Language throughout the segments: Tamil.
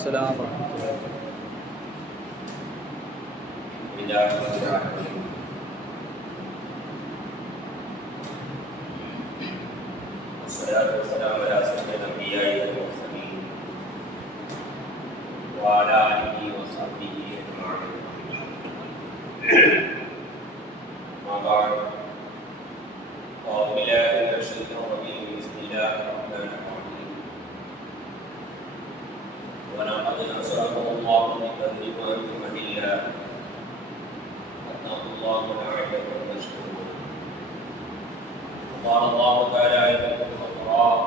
السلام ورحمة الله وبركاته. والصلاة والسلام على سيد الأنبياء والمرسلين وعلى آله وصحبه أجمعين. ما بعد، أعوذ بالله من الشيطان الرجيم. بسم الله الرحمن الرحيم. ولقد نصركم الله ببدر وأنتم أذلة فاتقوا الله لعلكم تشكرون. قال الله تعالى في القرآن: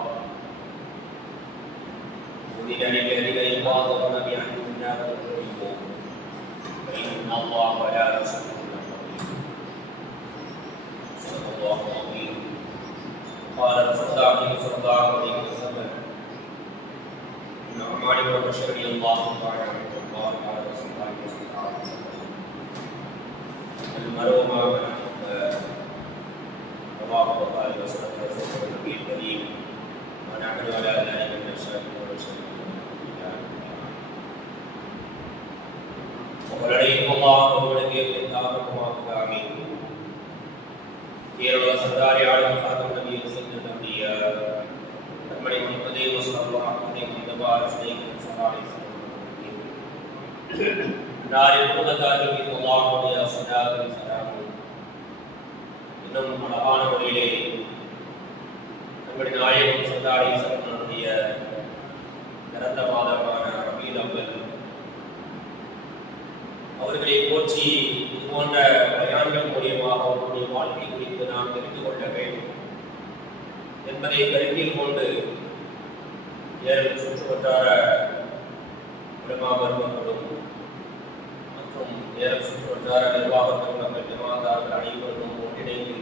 أذن للذين يقاتلون بأنهم لا تظلمون فإن الله لا يصلح المعتدين. صدق الله العظيم. قال رسول الله صلى الله عليه وسلم: إن عمر بن بشير رضي الله تعالى عنه قال: قال رسول الله صلى الله عليه وسلم: المرء مع من أحب. رواه البخاري وسلم رسول النبي الكريم ونحن على ذلك من الشاهدين والشاهدين. وقرأت الله وولدي الكتاب آمين. يا سردار عالم خاتم النبي سيد الأنبياء நம்முடைய முகமது ஸல்லல்லாஹு அலைஹி வஸல்லம் நாரி புகழ்ந்தார்கள் அல்லாஹ்வுடைய ஸலாத்தும் ஸலாமும் இன்னும் அழகான முறையிலே நம்முடைய நாயகம் ஸல்லல்லாஹு அலைஹி வஸல்லமுடைய பிறந்த மாதமான ரபீஉல் அவ்வல் அவர்களை போற்றி இது போன்ற பயான்கள் மூலியமாக அவர்களுடைய வாழ்க்கை குறித்து நாம் தெரிந்து கொள்ள வேண்டும் என்பதை கருத்தில் கொண்டு ஏழு சுற்றுவட்டார உலமா பெருமக்களும் மற்றும் ஏழு சுற்றுவட்டார நிர்வாக பெருமக்கள் ஜமாத்தார்கள் அனைவரும் ஒன்றிணைந்து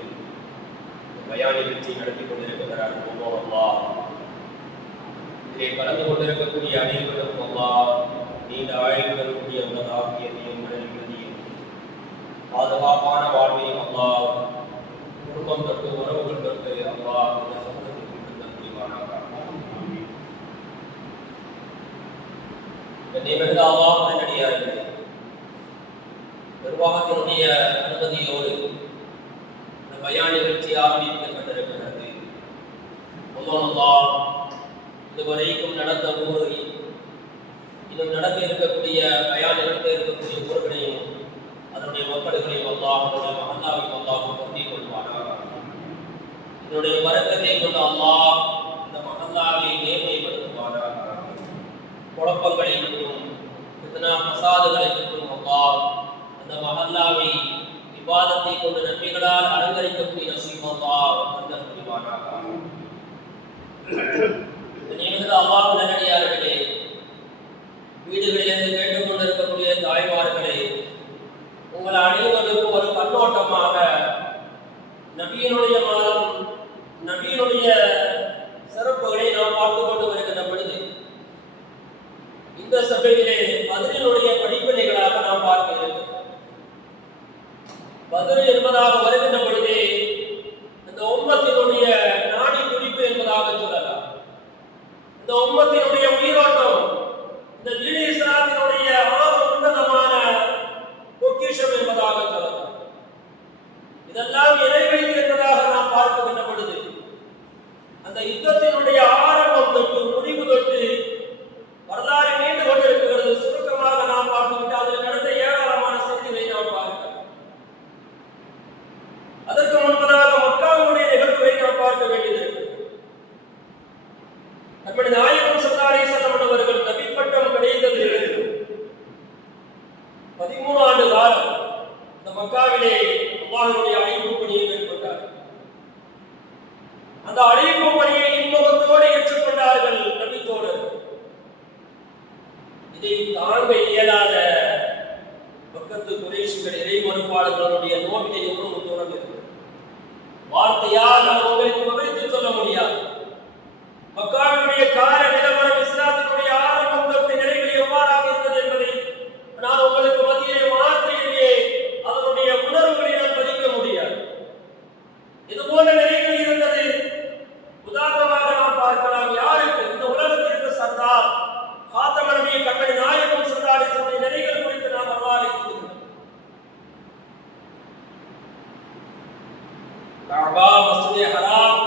பயான் நிகழ்ச்சி நடத்தி கொண்டிருக்கிறார். அல்லாஹ் இதிலே கலந்து கொண்டிருக்கக்கூடிய அனைவருக்கும் அல்லாஹ் நீண்ட ஆயுள்களுடைய உலகாகியதையும் உடல்களையும் பாதுகாப்பான வாழ்வையும் அல்லாஹ் குடும்பம் தொட்டு உறவுகள் தொட்டு அல்லாஹ் இந்த சமூகத்திற்கு தந்திரிவானாக. கண்ணியமிகு அல்லாஹ் நல்லடியார்களே, நிர்வாகத்தினுடைய அனுமதியோடு இந்த பயான் நிகழ்ச்சி ஆரம்பிக்கப்பட்டிருக்கிறது. அல்லாஹ் இதுவரைக்கும் நடந்த ஊரை இன்னும் நடக்க இருக்கக்கூடிய பயான் நடக்க இருக்கக்கூடிய ஊர்களையும் அதனுடைய மக்கள்களையும் அல்லாஹ் அதனுடைய மஹல்லாவையும் அல்லாஹ் பொருந்திக் கொள்வானாக. இதனுடைய வரக்கத்தை கொண்டு அல்லாஹ் இந்த மஹல்லாவை நேர்மைப்படுத்துவானாக. குழப்பங்களை விட்டும் ஃபித்னா ஃபசாதுகளை விட்டும் அல்லாஹ் அந்த மஹல்லாவை இபாதத்தை கொண்டு நன்மைகளால் அலங்கரிக்கக்கூடிய நசீப் அல்லாஹ் தந்த புரிவானாக. நியமித்த அல்லாஹ் நல்லடியார்களே, வீடுகளிலிருந்து கேட்டுக் கொண்டிருக்கக்கூடிய தாய்மார்களே, உங்கள் அனைவருக்கும் ஒரு கண்ணோட்டமாக நபியினுடைய மாதம், நபியினுடைய சிறப்புகளை நாம் பார்த்து கொண்டு வருகின்ற பொழுது இந்த சபையிலே பத்ரினுடைய படிப்பினைகளாக நாம் பார்க்க இருக்கிறோம். பத்ர் என்பதாக வருகின்ற பொழுது இந்த உம்மத்தினுடைய நாடி துடிப்பு என்பதாக சொல்லலாம். இந்த உம்மத்தினுடைய உயிரோட்டம், இந்த தீன் இஸ்லாத்தினுடைய ஆக உன்னதமான பொக்கிஷம் என்பதாக சொல்லலாம். இதெல்லாம் எதை வைத்து என்பதாக நாம் பார்க்கின்ற பொழுது அந்த யுத்தத்தினுடைய ஆரம்பம் தொட்டு முடிவு தொட்டு வரலாறு நீண்டு கொண்டிருக்கிறது. சுருக்கமாக நாம் பார்த்துவிட்டால் அதில் நடந்த ஏராளமான செய்திகளை நாம் பார்க்கிறோம். அதற்கு முன்பதாக மக்காவுடைய நிகழ்வுகளை நாம் பார்க்க வேண்டியது. நம்முடைய நாயகம் ஸல்லல்லாஹு அலைஹி வஸல்லம் அவர்கள் நபி பட்டம் கிடைத்தது 13 ஆண்டு காலம் இந்த மக்காவிலே அல்லாஹ்வுடைய அழைப்பு பணியை மேற்கொண்டார். அந்த அழைப்பு பணியை இன்பத்தோடு ஏற்றுக்கொண்டார்கள் நபி தோழர். இதை தாங்க இயலாத பக்கத்து குறைஷிகள் இறை மறுப்பாளர்களுடைய நோவினை எவ்வளவு தூரம் இருக்கு, வார்த்தையால் நாம் உங்களுக்கு விவரித்து சொல்ல முடியாது. மக்காவினுடைய கால நிலவரம், இஸ்லாத்தினுடைய ஆரம்பம் தொட்டு நிலைகள் எவ்வாறாக இருந்தது என்பதை நான் உங்களுக்கு மத்தியிலே வார்த்தையிலே அதனுடைய உணர்வுகளை நான் பதிக்க முடியாது. இது போன்ற நிலைகள் இருந்தது. உதாரணமாக நாம் பார்க்கலாம், யாருக்கு இந்த உலகத்திற்கு கஅபா மஸ்ஜிதே ஹராம்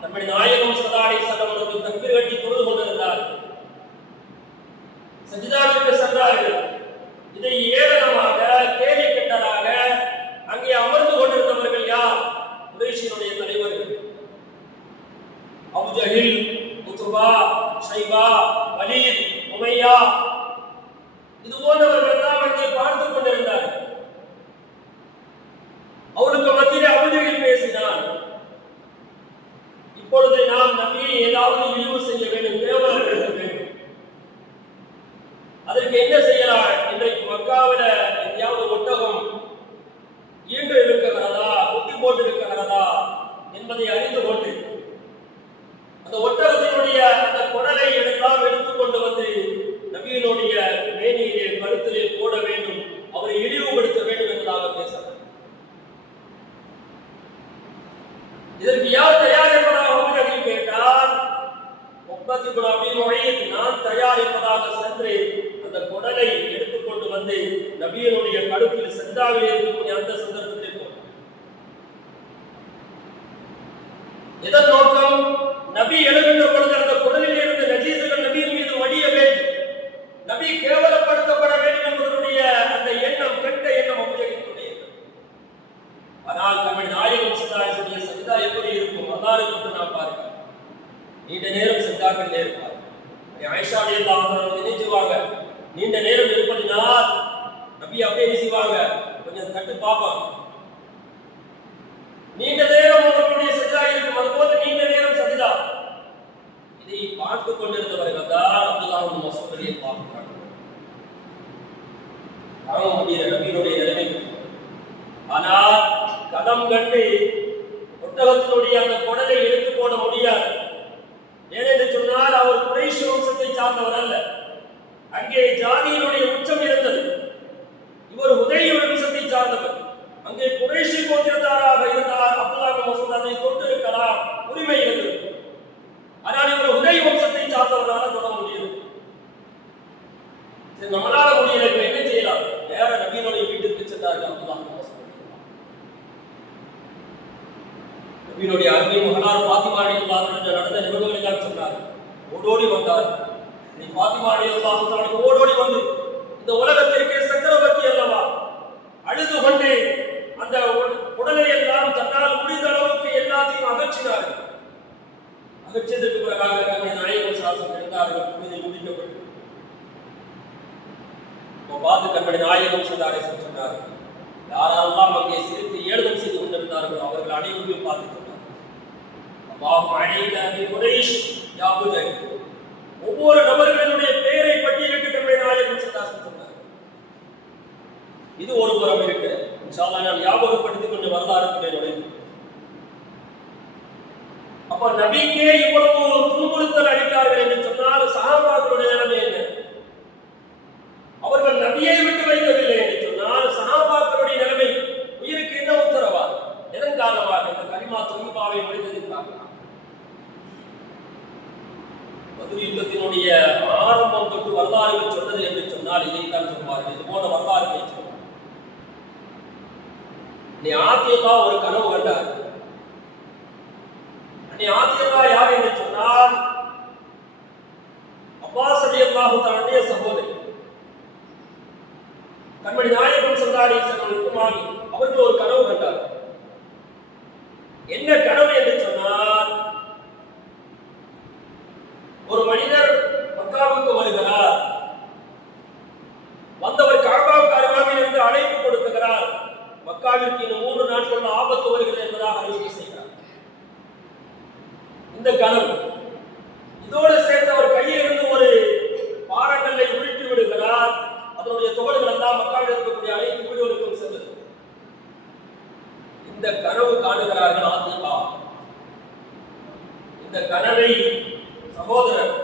நம்முடைய நாயகம் ஸல்லல்லாஹு அலைஹி வஸல்லம் அவர்கள் தக்பீர் கட்டி தொழுது கொண்டிருந்தார். சஜிதாவிற்கு சென்றார்கள். இதை ஏளனமாக கேலி கிண்டலாக அங்கே அமர்ந்து கொண்டிருந்தவர்கள் யார்? குறைஷினுடைய தலைவர்கள் அபூ ஜஹில், உத்பா, ஷைபா, வலீத், உமையா, இது போன்றவர்கள் எல்லாம் அங்கே பார்த்துக் கொண்டிருந்தார்கள். அவருக்கு மத்தியிலே அபூ ஜஹில் பேசினார், இப்பொழுது நாம் நபியை ஏதாவது இழிவு செய்ய வேண்டும், கேவலப்படுத்த வேண்டும். அதற்கு என்ன செய்யலாம்? இன்றைக்கு மக்காவில எங்கேயாவது ஒட்டகம் ஈன்று இருக்கிறதா, குட்டி போட்டு இருக்கிறதா என்பதை அறிந்து கொண்டு அந்த ஒட்டகத்தினுடைய அந்த குடலை எடுத்துக்கொண்டு வந்து நபியினுடைய மேனியிலே கழுத்திலே போட வேண்டும், அவரை இழிவுபடுத்த வேண்டும் என்பதாக பேசுகிறார். இதற்கு யார் தயார் என்பதாக அவர்கள் கேட்டால், உக்பத் இப்னு அபீ முஹைத் நான் தயார் என்பதாக சென்று அந்த குடலை எடுத்துக்கொண்டு வந்து நபியினுடைய கழுத்தில் சஜ்தாவில் இருக்கக்கூடிய அந்த சந்தர்ப்பத்தில் போட்டார். இதன் நோக்கம், நபி எழுகின்ற பொழுது அந்த குடலில் இருந்து நஜீசுகள் நபியின் மீது வடிய வேண்டும், நபி கேவலப்படுத்தப்பட வேண்டும் என்பதனுடைய அந்த எண்ணம், கெட்ட எண்ணம் அபூஜஹிலுடைய. ஆனால் நம்முடைய நாயகம் ஸல்லல்லாஹு அலைஹி வஸல்லம் சஜ்தா எப்படி இருக்கும் அல்லாஹ்வை கொண்டு நாம் பார்க்கிறோம். நீண்ட நேரம் சஜ்தாக்களிலே இருப்பார். ஆயிஷா ரலியல்லாஹு அன்ஹா நினைச்சுவாங்க, நீண்ட நேரம் இருப்பதினால் நபி அப்படியே நினைச்சுவாங்க, கொஞ்சம் தட்டு பார்ப்பாங்க. நீண்ட நேரம் அவர்களுடைய சஜ்தா இருக்கும், அதுபோது நீண்ட நேரம் சஜ்தா. இதை பார்த்துக் கொண்டிருந்தவர்கள் தான் அப்துல்லாஹ் இப்னு மஸ்ஊத் ரலியல்லாஹு அன்ஹு. தாங்க முடியல நபியினுடைய நிலைமை. ஆனால் கதம் கண்டு ஒட்டகத்தினுடைய அந்த குடலை எடுத்து போட முடியாது. ஏனென்று சொன்னால் அவர் குறைஷ் வம்சத்தை சார்ந்தவர் அல்ல, அங்கே ஜாதியினுடைய உச்சம் இருந்தது. இவர் உதைய வம்சத்தை சார்ந்தவர், அங்கே குறைஷி கோத்திரத்தாராக இருந்தார். அப்துல்லாஹ் இப்னு மஸ்ஊத் அதை தொட்டு இருக்கலாம், உரிமை இருந்தது. ஆனால் இவர் உதைய வம்சத்தை சார்ந்தவராக தொட முடியும். சரி, நம்மளால முடியல, இப்ப என்ன செய்யலாம்? வேற நபியினுடைய வீட்டுக்கு சென்றார்கள் அப்துல்லாஹ் இப்னு மஸ்ஊத். நபியினுடைய அருமை மகனார் ஃபாத்திமா ரலியல்லாஹு அன்ஹா நடந்த நிகழ்வுகளை தான் சொன்னார். ஓடோடி வந்தார். நீ ஃபாத்திமா ரலியல்லாஹு அன்ஹா ஓடோடி வந்து இந்த உலகத்திற்கே சக்கரவர்த்தி அல்லவா, அழுது கொண்டு அந்த உடலை எல்லாம் தன்னால் முடிந்த அளவுக்கு எல்லாத்தையும் அகற்றினார். அகற்றியதற்கு பிறகாக நம்முடைய நாயகம் சாசம் இருந்தார்கள். புனிதை முடிக்கப்பட்டு பார்த்து நம்முடைய நாயகம் சொன்னார், யாரெல்லாம் அங்கே சிரித்து ஏளனம் செய்து கொண்டிருந்தார்களோ அவர்கள் அனைவரையும் பார்த்து சொன்னார், அல்லாஹ் அலைக பி குரைஷ் யா அபூ ஜஹல். ஒவ்வொரு நபர்களுடைய பெயரை பட்டியலிட்டு நம்முடைய நாயகம் சொன்னார். இது ஒரு புறம் இருக்கு. இன்ஷா அல்லாஹ் நான் ஞாபகப்படுத்திக் கொண்டு வரலாறுக்குள்ளே நுழைந்தேன். அப்ப நபிக்கே இவ்வளவு துன்புறுத்தல் அளித்தார்கள் என்று சொன்னால் சஹாபாக்களுடைய நிலைமை என்ன? அவர்கள் நபியை விட்டு வைக்கவில்லை என்று சொன்னால் சஹாபாக்களுடைய நிலைமை, உயிருக்கு என்ன உத்தரவாதம்? எதன் காரணமாக? இந்த கலிமா தொய்பாவை முடிந்ததற்காக. பத்ர் யுத்தத்தினுடைய ஆரம்பம் தொட்டு வரலாறுகள் சொன்னது என்று சொன்னால் இதைத்தான் சொல்வார்கள். இது போன்ற வரலாறுகளை சொல்வார். ஆத்தியதா ஒரு கனவு கண்டார். ஆத்தியதா யார் என்று சொன்னால் அப்பாஸ் ரலியல்லாஹு தஆலாவுடைய சகோதரி, கண்மணி நாயகம் ஸல்லல்லாஹு அலைஹி வஸல்லம் அவர்கள் ஒரு கனவு கண்டார். என்ன கனவு என்று சொன்னால், ஒரு மனிதர் மக்காவுக்கு வருகிறார். வந்தவர் கஅபாவுக்கு அருகாமையில் இருந்து அழைப்பு கொடுக்கிறார். மக்காவிற்கு இன்னும் 3 நாட்கள் ஆபத்து வருகிறது என்பதாக அறிவிக்கை செய்கிறார். இந்த கனவு இதோடு சேர்த்து அவர் கையில் இருந்து ஒரு பாறங்களை உருட்டி விடுகிறார். அதனுடைய துகள்கள் எல்லாம் மக்காவில் இருக்கக்கூடிய அனைத்து வீடுகளுக்கும் சென்றது. இந்த கனவு காணுகிறார்கள் ஆத்திகா. இந்த கனவை சகோதரர்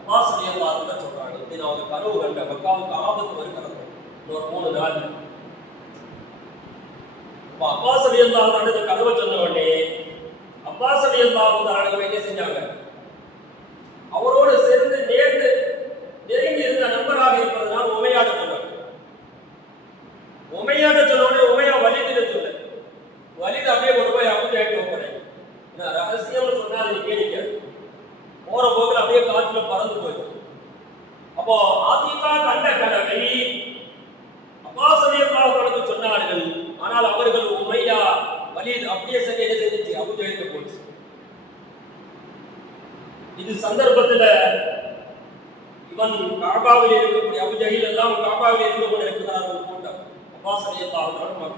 அப்பாஸ் ரலியல்லாஹு அன்ஹு சொல்றாங்க, இப்படி நான் ஒரு கனவு கண்ட, மக்காவுக்கு ஆபத்து வருகிறது, ஒரு 3 நாள். அப்பாஸ் ரலியல்லாஹு அன்ஹு இந்த கனவை சொன்ன உடனே அப்பாஸ் ரலியல்லாஹு அன்ஹு என்ன செஞ்சாங்க? அவரோடு சேர்ந்து நெருங்கி இருந்த நண்பராக இருப்பதனால் உமையாட சொன்னாங்க. உமையாட சொன்ன உடனே உமையா வலிதிட சொன்ன, வலிது அப்படியே கொண்டு போய் அபூ ஜஹல் அவர்கள் உமையா வலீத் அப்படியே செஞ்சு என்ன செஞ்சிச்சு? அபூஜஹலுக்கு போச்சு. இது சந்தர்ப்பத்துல இவன் காபாவில் இருக்கக்கூடிய அபூஜஹல் எல்லாம் காபாவில் இருந்து கொண்டு இருக்கிறார். ஒரு கூட்டம் அப்பாஸ் ரலியல்லாஹு அன்ஹு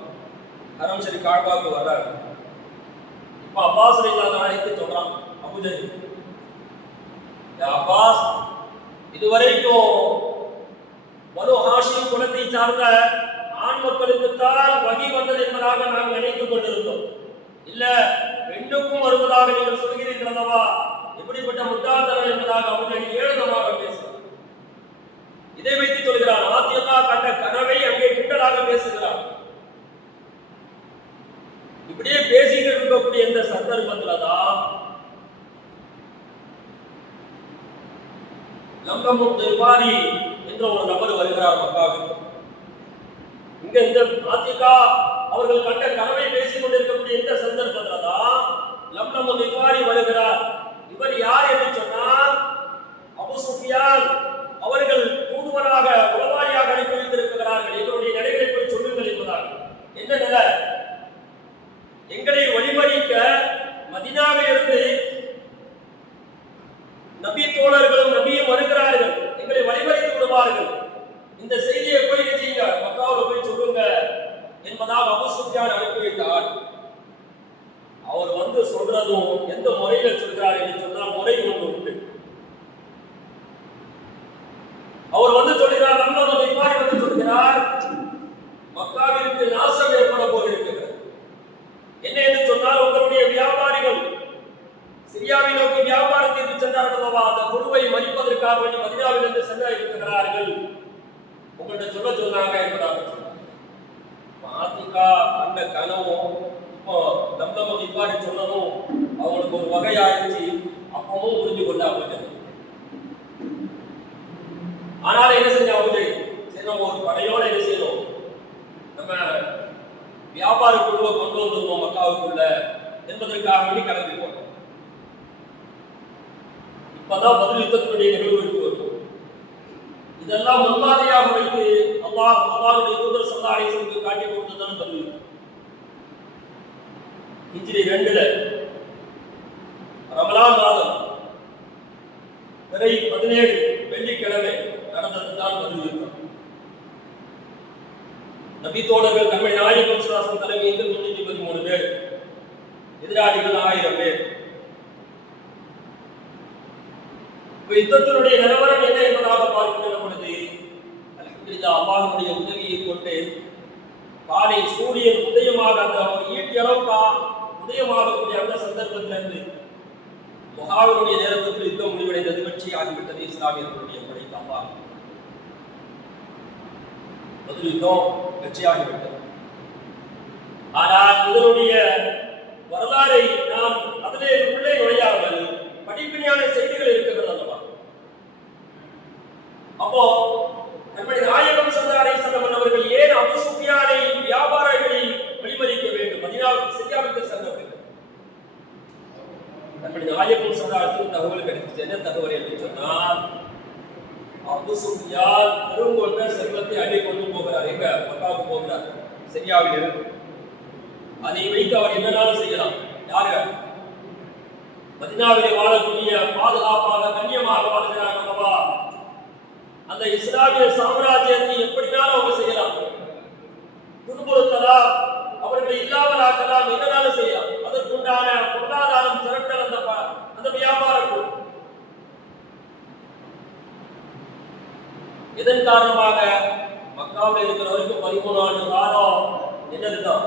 ஹரம் ஷரீஃப் காபாவுக்கு வர்றாரு. இப்ப அப்பாஸ் ரலியல்லாஹு அன்ஹு சொல்றான் அபூஜஹல், அப்பாஸ், இதுவரைக்கும் பனு ஹாஷிம் குலத்தை சார்ந்த ஆண் மக்களுக்குத்தான் வகி வந்தது என்பதாக நாம் நினைத்துக் கொண்டிருந்தோம். இல்ல, பெண்ணுக்கும் வருவதாக நீங்கள் சொல்கிறீர்கள் அல்லவா? எப்படிப்பட்ட முட்டாள்தனம் என்பதாக அவர்கள் ஏழுதமாக பேசுகிறார். இதை வைத்து சொல்கிறார், ஆத்தியதா கண்ட கனவை அங்கே கிண்டலாக பேசுகிறார். இப்படியே பேசிட்டு இருக்கக்கூடிய இந்த சந்தர்ப்பத்துலதான் லம்லமுத் திவாரி என்ற ஒரு நபர் வருகிறார் மக்காவுக்கு. இங்க இந்த ஆத்திகா அவர்கள் கண்ட கனவை பேசிக் கொண்டிருக்கக்கூடிய இந்த சந்தர்ப்பத்தில் தான் லம்லமுத் திவாரி வருகிறார். இவர் யார் என்று சொன்னால் அபூ சுஃபியான் அவர்கள் தூதுவராக உளவாளியாக அனுப்பி வைத்திருக்கிறார்கள். எங்களுடைய நிலைகளை போய் சொல்லுங்கள் என்பதாக. என்ன நிலை? எங்களை வழிமறிக்க மதீனாவிலிருந்து நபி தோழர்களும் நபியும் வருகிறார்கள், எங்களை வழிமறித்து விடுவார்கள். இந்த செய்தியை போய் செய்யுங்க, மக்காவில் போய் சொல்லுங்க என்பதாக அபூ சுஃபியான் அனுப்பி வைத்தார். அவர் வந்து சொல்றதும் எந்த முறையில சொல்கிறார் என்று சொன்னால் முறை ஒன்று உண்டு. அவர் வந்து சொல்கிறார், நம்மளோட இவ்வாறு வந்து சொல்கிறார், மக்காவிற்கு நாசம் ஏற்பட போயிருக்கிறது. என்ன என்று சொன்னால், உங்களுடைய வியாபாரிகள் சிரியாவை நோக்கி வியாபாரத்திற்கு சென்றார்கள், அந்த குழுவை மறிப்பதற்காக வேண்டி மதீனாவிலிருந்து சென்று இருக்கிறார்கள், உங்கள்கிட்ட சொல்ல சொன்னாங்க என்பதாக சொன்னார். ஆத்திகா அந்த கனவும் இப்போ லம்லமுத் இவ்வாறு சொன்னதும் அவங்களுக்கு ஒரு வகையாயிடுச்சு. அப்பவும் புரிஞ்சு கொள்ள அபூஜஹல். ஆனால் என்ன செஞ்ச அபூஜஹல்? சரி, நம்ம ஒரு படையோட என்ன செய்யணும், நம்ம வியாபார குழுவை கொண்டு வந்துருவோம் மக்காவுக்குள்ள என்பதற்காக வேண்டி கிளம்பி போனோம். இப்பதான் பதில் யுத்தத்தினுடைய நிகழ்வுக்கு வரும். இதெல்லாம் முன்மாதிரியாக வைத்து அல்லாஹ்வுடைய தூதர் ஸல்லல்லாஹு அலைஹி வஸல்லம் காட்டி கொடுத்ததுதான் பதில் யுத்தம். ஹிஜ்ரி 2ல ரமலான் மாதம் பிறை 17 வெள்ளிக்கிழமை நடந்ததுதான் பதில் யுத்தம். நபி தோழர்கள் கண்மணி நாயகம் ஸல்லல்லாஹு அலைஹி வஸல்லம் தலைமையில் 313 பேர், எதிராளிகள் 1000 பேர். யுத்தத்தினுடைய நிலவரம் என்ன என்பதாக பார்க்கின்ற பொழுது அல்ஹம்துலில்லாஹ் அல்லாஹ்வுடைய உதவியை கொண்டு காலை சூரியன் உதயமாக அந்த ஈட்டி அளவுக்கு உதயமாகக்கூடிய அந்த சந்தர்ப்பத்திலிருந்து முஹாவினுடைய நேரத்தில் யுத்தம் முடிவடைந்தது, வெற்றி ஆகிவிட்டது இஸ்லாமியர்களுடைய படைக்கு. அல்லாஹ் பதில் யுத்தம் வெற்றியாகிவிட்டது. ஆனால் இதனுடைய வரலாறை நாம் அதிலே உள்ளே நுழையாமல் படிப்பினையான செய்திகள் இருக்கிறது அல்லவா? அப்போ நம்முடைய நாயகம் ஸல்லல்லாஹு அலைஹி வஸல்லம் அவர்கள் ஏன் அபூ சுஃபியானை வியாபாரிகளை வழிமறிக்க வேண்டும்? மதீனாவுக்கு சிரியாவுக்கு சென்றவர்கள் நம்முடைய நாயகம் ஸல்லல்லாஹு அலைஹி வஸல்லம் தகவல் கிடைச்சது. என்ன தகவல் என்று சொன்னால், அபூ சுஃபியான் பெருங்கொண்ட செல்வத்தை அள்ளி கொண்டு போகிறார். எங்க? மக்காவுக்கு போகிறார், சிரியாவில் இருந்து. அதை வைத்து அவர் என்னன்னாலும் செய்யலாம். யாரு? மதீனாவிலே வாழக்கூடிய பாதுகாப்பாக கண்ணியமாக வாழ்கிறார் அல்லவா? அந்த இஸ்லாமிய சாம்ராஜ்யத்தை எப்படினாலும் அவங்க செய்யலாம், துன்புறுத்தலாம், அவர்களை இல்லாமல் ஆக்கலாம், என்னனாலும் செய்யலாம். அதற்குண்டான பொருளாதாரம் திரட்டல் அந்த வியாபாரங்கள். இதன் காரணமாக மக்காவில் இருக்கிற வரைக்கும் 13 ஆண்டு காலம் என்னதுதான்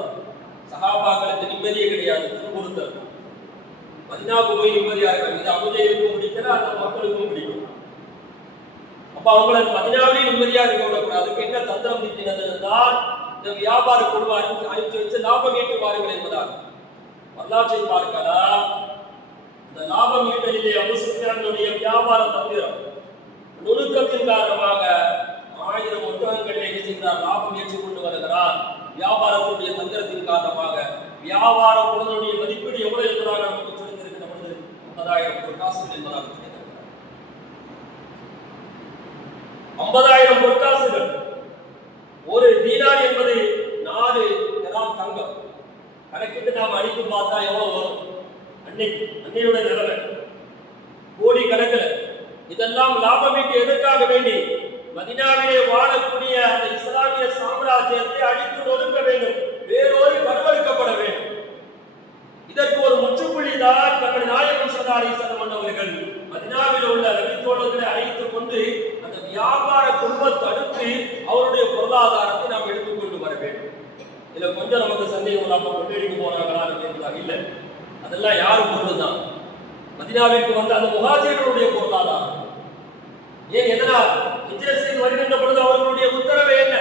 சஹாபாக்களுக்கு நிம்மதியே கிடையாது, துன்புறுத்தல். மதீனாவுக்கு போய் நிம்மதியா இருக்காங்க. இது அபூஜஹலுக்கும் பிடிக்கல, அந்த மக்களுக்கும் பிடிக்கும். அப்ப அவங்களுக்கு மதீனாவிலே நிம்மதியா இருக்க விடக்கூடாது. அதுக்கு என்ன தந்திரம் தீட்டினது என்றால், இந்த வியாபார குழுவை அனுப்பிச்சு வச்சு லாபம் ஈட்டு பாருங்கள் என்பதால். வரலாற்றை பார்க்கலாம். இந்த லாபம் ஈட்டலிலே அபூ சுஃபியானுடைய வியாபார தந்திரம் நுணுக்கத்தின் காரணமாக 1000 ஒட்டகங்களை செய்கிறார், லாபம் ஏற்றி கொண்டு வருகிறார். வியாபாரத்துடைய தந்திரத்தின் காரணமாக வியாபார பொருளுடைய மதிப்பீடு எவ்வளவு என்பதாக நமக்கு சொல்லியிருக்கிற பொழுது 50,000 பொற்காசுகள் என்பதாக சொல்லியிருக்கிறார். 50,000 பொற்காசுகள். ஒரு தீனார் என்பது 4 இதெல்லாம் தங்கம். கணக்கிட்டு நாம் அடித்து பார்த்தா எவ்வளவு வரும்? அன்னையோட நிலைமை கோடி கணக்கில். இதெல்லாம் லாபம் ஈட்டி எதற்காக வேண்டி? மதீனாவிலே வாழக்கூடிய அந்த இஸ்லாமிய சாம்ராஜ்யத்தை அடித்து ஒதுக்க வேண்டும், வேறொரு கருவறுக்கப்பட வேண்டும். இதற்கு ஒரு முற்றுப்புள்ளி தான் தங்கள் நாயகம் ஸல்லல்லாஹு அலைஹி வஸல்லம் அவர்கள் மதீனாவில் உள்ள நபித்தோழர்களை அழைத்துக் கொண்டு அந்த வியாபார குடும்பத்தை அடுத்து அவருடைய பொருளாதாரத்தை நாம் எடுத்துக்கொண்டு வர வேண்டும். இதுல கொஞ்சம் நமக்கு சந்தேகம் இல்லாம கொள்ளையடிக்கு போனாங்களா என்பதாக இல்லை. அதெல்லாம் யாரு பொருள் தான்? மதீனாவிற்கு வந்த அந்த முஹாஜிர்களுடைய பொருளாதாரம். ஏன் எதனால்? ஹிஜ்ரத் செய்து வருகின்ற பொழுது அவர்களுடைய உத்தரவு என்ன?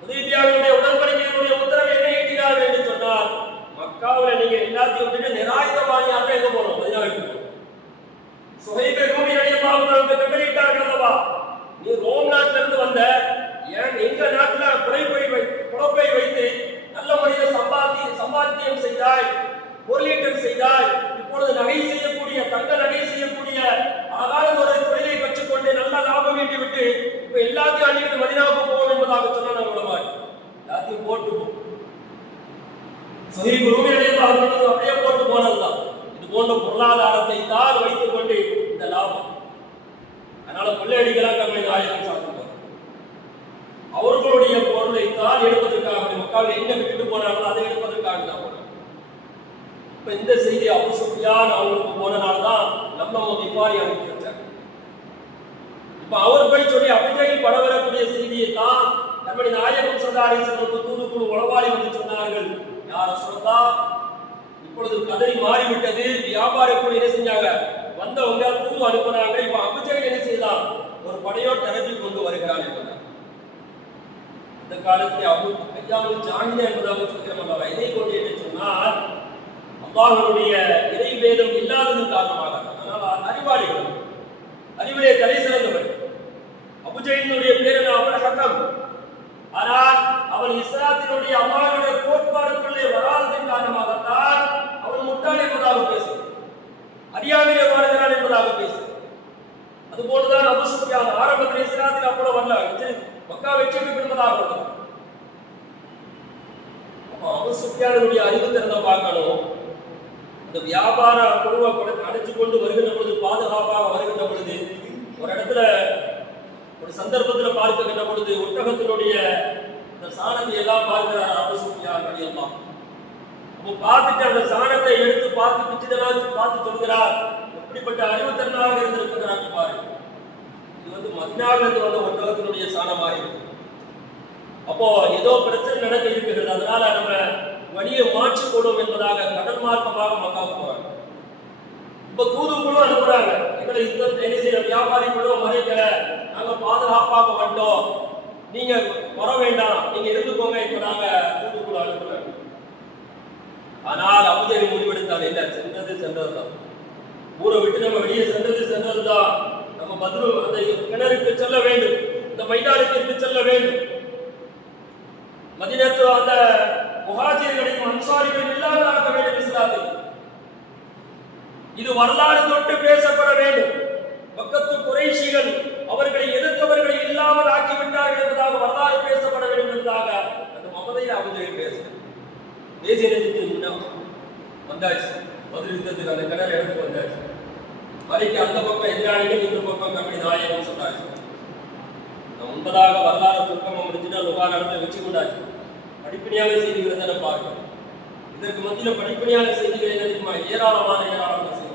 ஹுதைபியாவுடைய உடன்படிக்கையினுடைய உத்தரவு என்ன ஈட்டினார்கள் என்று சொன்னால், மக்காவில் நீங்க எல்லாத்தையும் விட்டுட்டு நிராயுதபாணியாக எங்க போகணும்? மதீனாவுக்கு போகணும். சுஹைப் ரூமி ரலியல்லாஹு அன்ஹு கட்டளையிட்டார்கள் அல்லவா, நீ ரோம் நாட்டிலிருந்து வந்த, ஏன் எங்க நாட்டில் குழப்பை வைத்து நல்ல முறையில் சம்பாத்தியம் செய்தாய், பொருளீட்டம் செய்தாய், இப்பொழுது நகை செய்யக்கூடிய தங்க நகை செய்யக்கூடிய அழகான ஒரு தொழிலை கற்றுக்கொண்டு நல்ல லாபம் ஈட்டி விட்டு இப்ப எல்லாத்தையும் அள்ளிட்டு மதீனாவுக்கு போவோம் என்பதாக சொன்னா நம்மள மாதிரி எல்லாத்தையும் போட்டு சுஹைப் ரூமி ரலியல்லாஹு அன்ஹு அப்படியே போட்டு போனதுதான். இது போன்ற பொருளாதாரத்தை தான் வைத்துக் கொண்டு இந்த லாபம். அதனால கொள்ளையடிக்கலாம் நம்மை நாயகம் சாப்பிடுவார். அவர்களுடைய பொருளை தான் எடுப்பதற்காக மக்கள் எங்க விட்டுட்டு போனாங்களோ அதை எடுப்பதற்காக தான் போனாங்க. இப்ப இந்த செய்தி அபூ சுஃபியான் அவங்களுக்கு போனனால்தான் நம்ம கிஃபாரி அனுப்பி வச்சாங்க. இப்ப அவர் போய் சொல்லி அபூஜஹல் பட வரக்கூடிய செய்தியை தான் நம்முடைய நாயகம் ஸல்லல்லாஹு அலைஹி வஸல்லம் தூதுக்குழு உளவாளி வந்து சொன்னார்கள், யா ரசூலல்லாஹ், இப்பொழுது கதை மாறிவிட்டது. வியாபார குழு என்ன செஞ்சாங்க? வந்தவங்க தூது அனுப்புனாங்க. இப்ப அபூஜஹல் என்ன செய்தான்? ஒரு படையோ திரட்டி கொண்டு வருகிறான் என்பதாக. இந்த காலத்தில் அபூ ஐயாமுல் ஜாஹிலியா என்பதாக சொல்கிறோம். இதை கொண்டு என்ன சொன்னால், அல்லாஹ்வுடைய இறை வேதம் இல்லாததன் காரணமாக, ஆனால் அறிவாளிகள், அறிவிலே தலை சிறந்தவர். அபூஜஹலினுடைய பேர் அபுல் ஹக்கம். ஆனால் அவன் இஸ்லாத்தினுடைய அல்லாஹ்வுடைய கோட்பாடுக்குள்ளே வராததன் காரணமாகத்தான் அவன் முட்டாள் என்பதாக பேசுகிறான், அறியாமையிலே வாழ்கிறான் என்பதாக பேசுகிறான். அதுபோலதான் அபூ சுஃபியான் ஆரம்பத்தில் இஸ்லாத்தில் அப்போ வரல, மக்கா வெற்றிக்கு பின்பதாக வந்தார். அப்போ அபூ சுஃபியானுடைய அறிவு திறனை பார்க்கணும். இந்த வியாபார குழுவை அடைச்சு கொண்டு வருகின்ற பொழுது, பாதுகாப்பாக வருகின்ற பொழுது, ஒரு இடத்துல ஒரு சந்தர்ப்பத்தில் பார்க்கின்ற பொழுது ஒட்டகத்தினுடைய இந்த சாணத்தை எல்லாம் பார்க்கிறார் அபூ சுஃபியான் ரலியல்லாஹு அன்ஹு. அப்போ பார்த்துட்டு அந்த சாணத்தை எடுத்து பார்த்து சொல்கிறார், எப்படிப்பட்ட அறிவுத்திறனாக இருந்திருக்கிறாங்க பாருங்க. இது மதீனாவிலிருந்து வந்த ஒட்டகத்தினுடைய சாணமாக இருக்கு. அப்போ ஏதோ பிரச்சனை நடக்க இருக்கிறது, அதனால நம்ம வழியை மாற்றிக்கொள்ளும் என்பதாக கடல் மார்க்கமாக மக்காவுக்கு போறாங்க. இப்ப தூதுக்குழு அனுப்புறாங்க, எங்களை இந்த என்ன செய்யற வியாபாரி குழு மறைக்கல, நாங்க பாதுகாப்பாக வந்தோம், நீங்க வர வேண்டாம், நீங்க இருந்துக்கோங்க என்பதாக தூதுக்குழு அனுப்புறாங்க. ஆனால் அபூஜஹல் முடிவெடுத்தால் இல்ல, சென்றதுதான், ஊரை விட்டு நம்ம வெளியே சென்றதுதான், நம்ம பத்ரு அந்த கிணறுக்கு செல்ல வேண்டும், இந்த மைதானத்திற்கு செல்ல வேண்டும். மதீனத்து அந்த முஹாஜிர்களையும் அன்சாரிகளையும் இல்லாமலாக்க வேண்டும் இஸ்லாத்தில். இது வரலாறு தொட்டு பேசப்பட வேண்டும். பக்கத்து குறைஷிகள் அவர்களை எதிர்த்தவர்களை இல்லாமல் ஆக்கிவிட்டார்கள் என்பதாக வரலாறு பேசப்பட வேண்டும் என்பதாக அந்த மமதையில் அபூஜஹல் பேசியதுக்கு வந்தாச்சு. பதில் யுத்தத்துக்கு அந்த கிணறு எடுத்து வந்தாச்சு. வரைக்கு அந்த பக்கம் எதிராளிகள், இந்த பக்கம் கம்பெனி நாயகம் சொன்னாச்சு. முன்பதாக வரலாறு சுருக்கமாக முடிச்சுட்டு லுகா நடத்த வச்சு கொண்டாச்சு. படிப்படியான செய்திகளை தானே பார்க்கணும். இதற்கு மத்தியில் படிப்படியான செய்திகள் என்ன தெரியுமா? ஏராளமான செய்திகள்.